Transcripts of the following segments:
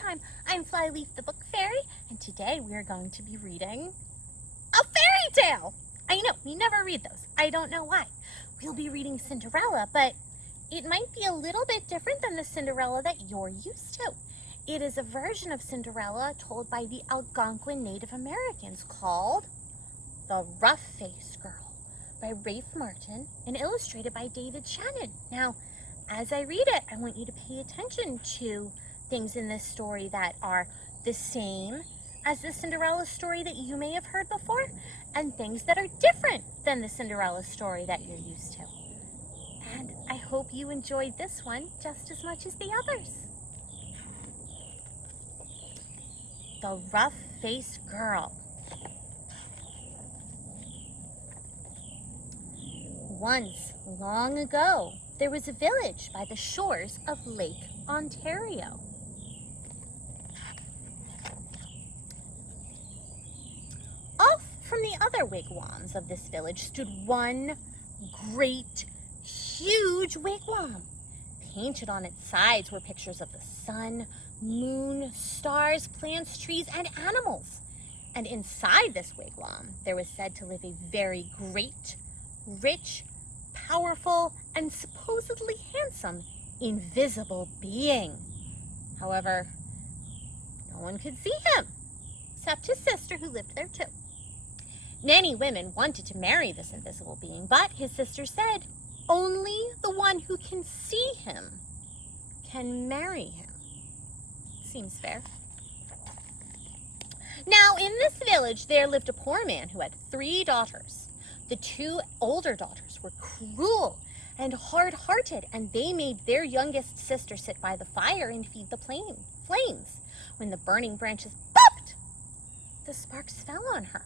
Storytime. I'm Flyleaf the Book Fairy, and today we are going to be reading a fairy tale. I know, we never read those. I don't know why. We'll be reading Cinderella, but it might be a little bit different than the Cinderella that you're used to. It is a version of Cinderella told by the Algonquin Native Americans called The Rough-Faced Girl by Rafe Martin and illustrated by David Shannon. Now, as I read it, I want you to pay attention to things in this story that are the same as the Cinderella story that you may have heard before, and things that are different than the Cinderella story that you're used to. And I hope you enjoyed this one just as much as the others. The Rough-Faced Girl. Once, long ago, there was a village by the shores of Lake Ontario. Off from the other wigwams of this village stood one great, huge wigwam. Painted on its sides were pictures of the sun, moon, stars, plants, trees, and animals. And inside this wigwam, there was said to live a very great, rich, powerful, and supposedly handsome invisible being. However, no one could see him, except his sister who lived there too. Many women wanted to marry this invisible being, but his sister said, only the one who can see him can marry him. Seems fair. Now, in this village, there lived a poor man who had 3 daughters. The 2 older daughters were cruel and hard-hearted, and they made their youngest sister sit by the fire and feed the flames. When the burning branches popped, the sparks fell on her.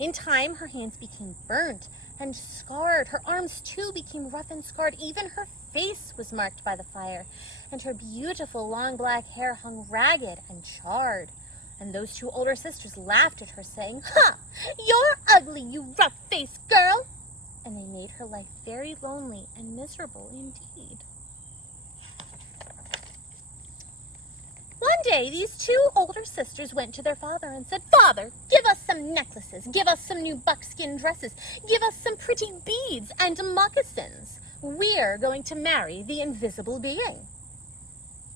In time, her hands became burnt and scarred. Her arms, too, became rough and scarred. Even her face was marked by the fire, and her beautiful long black hair hung ragged and charred. And those 2 older sisters laughed at her, saying, "Ha! You're ugly, you rough-faced girl!" And they made her life very lonely and miserable indeed. One day, these 2 older sisters went to their father and said, "Father, give us some necklaces, give us some new buckskin dresses, give us some pretty beads and moccasins. We're going to marry the invisible being."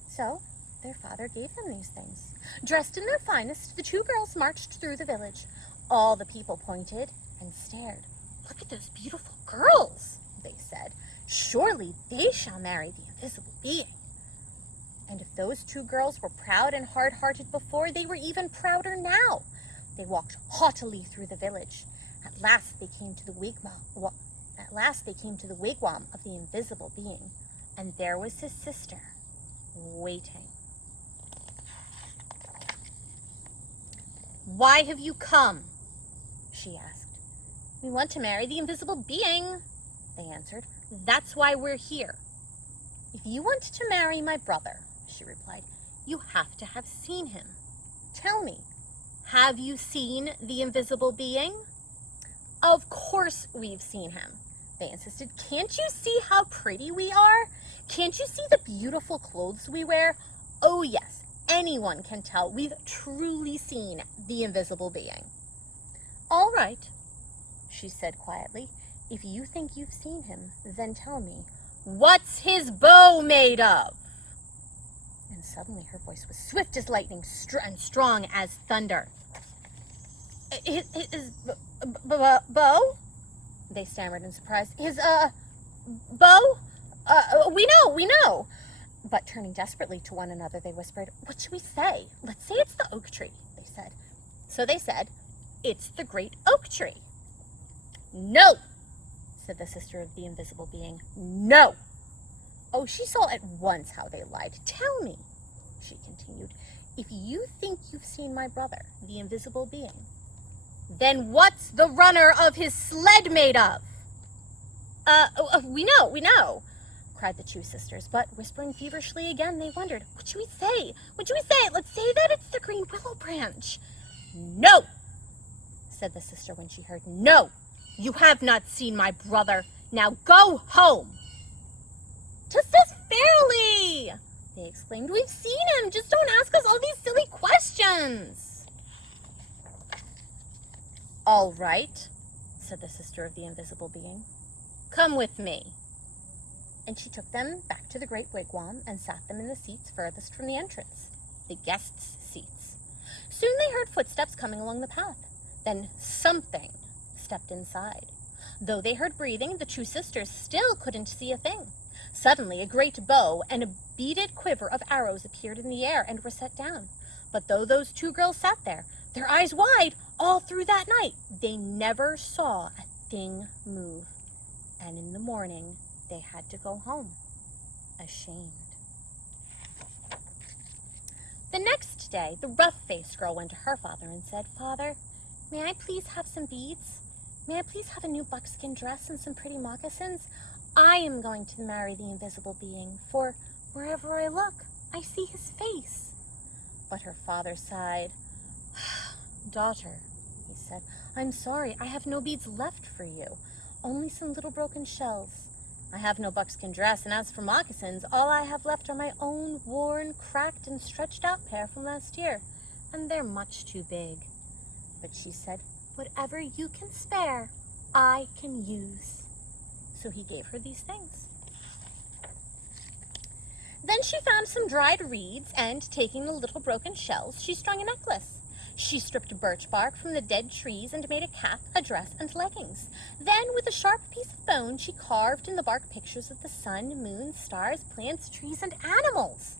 So, their father gave them these things. Dressed in their finest, the 2 girls marched through the village. All the people pointed and stared. "Look at those beautiful girls," they said. "Surely they shall marry the invisible being." And if those 2 girls were proud and hard-hearted before, they were even prouder now. They walked haughtily through the village. At last they came to the wigwam of the invisible being, and there was his sister, waiting. "Why have you come?" she asked. "We want to marry the invisible being," they answered. "That's why we're here." "If you want to marry my brother," she replied, "you have to have seen him. Tell me, have you seen the invisible being?" "Of course we've seen him," they insisted. "Can't you see how pretty we are? Can't you see the beautiful clothes we wear? Oh yes, anyone can tell we've truly seen the invisible being." "All right," she said quietly. "If you think you've seen him, then tell me, what's his bow made of?" And suddenly her voice was swift as lightning and strong as thunder. "His bow?" they stammered in surprise. "His, bow? We know. But turning desperately to one another, they whispered, "What should we say? Let's say it's the oak tree," they said. So they said, "It's the great oak tree." "No," said the sister of the invisible being. "No." Oh, she saw at once how they lied. "Tell me," she continued, "if you think you've seen my brother, the invisible being, then what's the runner of his sled made of?" We know, cried the 2 sisters, but whispering feverishly again, they wondered, "What should we say? What should we say? Let's say that it's the green willow branch." "No," said the sister when she heard. "No, you have not seen my brother. Now go home." "Just as fairly," they exclaimed. "We've seen him. Just don't ask us all these moccasins. All right, said the sister of the invisible being. Come with me. And she took them back to the great wigwam and sat them in the seats furthest from the entrance, the guests' seats. Soon they heard footsteps coming along the path. Then something stepped inside. Though they heard breathing, the two sisters still couldn't see a thing. Suddenly, a great bow and a beaded quiver of arrows appeared in the air and were set down. But though those two girls sat there, their eyes wide, all through that night, they never saw a thing move. And in the morning, they had to go home, ashamed. The next day, the rough-faced girl went to her father and said, Father, may I please have some beads? May I please have a new buckskin dress and some pretty moccasins? I am going to marry the invisible being, for wherever I look, I see his face. But her father sighed. Daughter, he said, I'm sorry, I have no beads left for you, only some little broken shells. I have no buckskin dress, and as for moccasins, all I have left are my own worn, cracked, and stretched out pair from last year, and they're much too big. But she said, whatever you can spare, I can use. So he gave her these things. Then she found some dried reeds, and taking the little broken shells, she strung a necklace. She stripped birch bark from the dead trees and made a cap, a dress, and leggings. Then, with a sharp piece of bone, she carved in the bark pictures of the sun, moon, stars, plants, trees, and animals.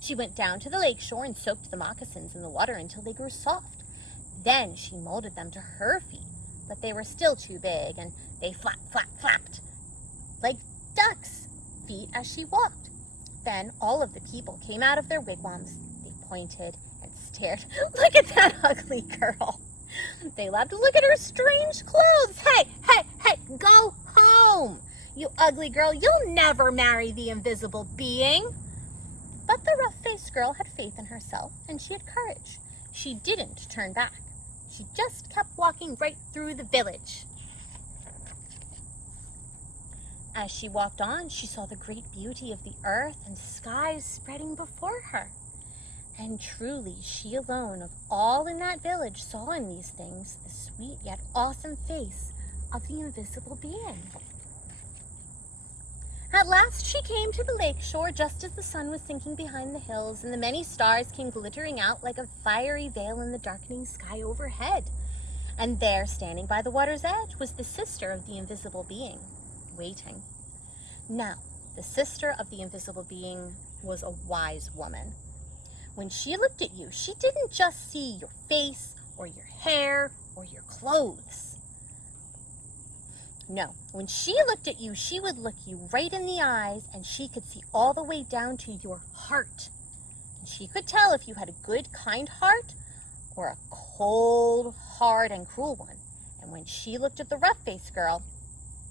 She went down to the lake shore and soaked the moccasins in the water until they grew soft. Then she molded them to her feet, but they were still too big, and they flapped like ducks' feet as she walked. Then all of the people came out of their wigwams. They pointed and stared. Look at that ugly girl. They laughed. Look at her strange clothes. Hey, go home. You ugly girl, you'll never marry the invisible being. But the rough-faced girl had faith in herself, and she had courage. She didn't turn back. She just kept walking right through the village. As she walked on, she saw the great beauty of the earth and skies spreading before her. And truly, she alone of all in that village saw in these things the sweet yet awesome face of the invisible being. At last she came to the lake shore just as the sun was sinking behind the hills, and the many stars came glittering out like a fiery veil in the darkening sky overhead. And there, standing by the water's edge, was the sister of the invisible being, waiting. Now, the sister of the invisible being was a wise woman. When she looked at you, she didn't just see your face or your hair or your clothes. No, when she looked at you, she would look you right in the eyes, and she could see all the way down to your heart. And she could tell if you had a good, kind heart or a cold, hard, and cruel one. And when she looked at the rough-faced girl,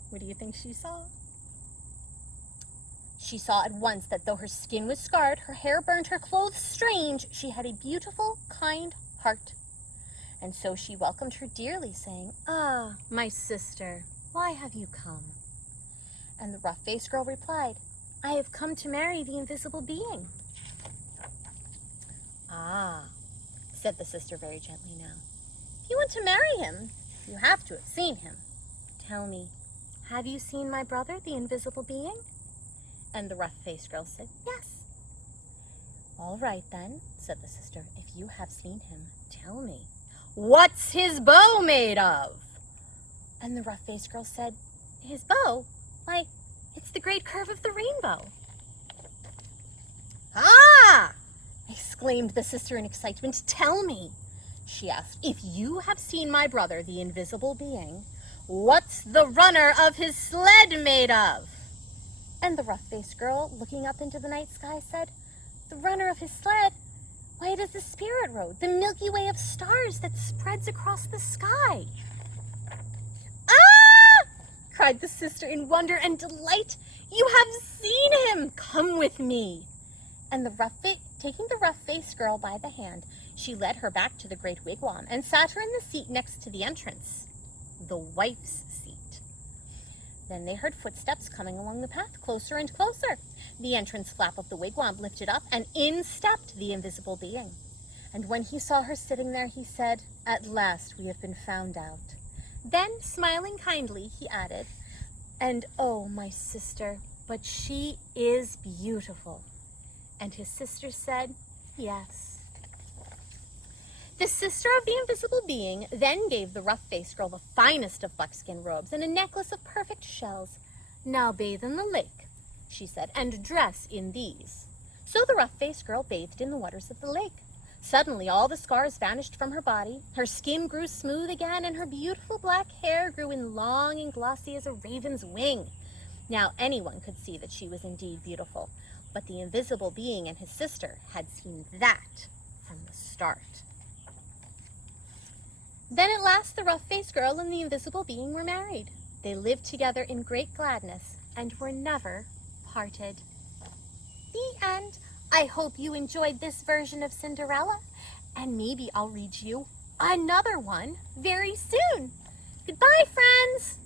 what do you think she saw? She saw at once that though her skin was scarred, her hair burned, her clothes strange, she had a beautiful, kind heart. And so she welcomed her dearly, saying, "Ah, my sister, why have you come?" And the rough-faced girl replied, "I have come to marry the invisible being." "Ah," said the sister very gently now, "if you want to marry him, you have to have seen him. Tell me, have you seen my brother, the invisible being?" And the rough-faced girl said, "Yes." "All right, then," said the sister, "if you have seen him, tell me, what's his bow made of?" And the rough-faced girl said, "His bow? Why, it's the great curve of the rainbow." "Ah!" exclaimed the sister in excitement. "Tell me," she asked, "if you have seen my brother, the invisible being, what's the runner of his sled made of?" And the rough-faced girl, looking up into the night sky, said, "The runner of his sled? Why, it is the spirit road, the Milky Way of stars that spreads across the sky." "Ah!" cried the sister in wonder and delight. "You have seen him! Come with me." And taking the rough-faced girl by the hand, she led her back to the great wigwam and sat her in the seat next to the entrance, the wife's seat. Then they heard footsteps coming along the path, closer and closer. The entrance flap of the wigwam lifted up, and in stepped the invisible being. And when he saw her sitting there, he said, "At last we have been found out." Then, smiling kindly, he added, "And oh, my sister, but she is beautiful." And his sister said, "Yes." The sister of the invisible being then gave the rough-faced girl the finest of buckskin robes and a necklace of perfect shells. "Now bathe in the lake," she said, "and dress in these." So the rough-faced girl bathed in the waters of the lake. Suddenly all the scars vanished from her body, her skin grew smooth again, and her beautiful black hair grew in long and glossy as a raven's wing. Now anyone could see that she was indeed beautiful, but the invisible being and his sister had seen that from the start. Then at last the rough-faced girl and the invisible being were married. They lived together in great gladness and were never parted. The end. I hope you enjoyed this version of Cinderella, and maybe I'll read you another one very soon. Goodbye, friends!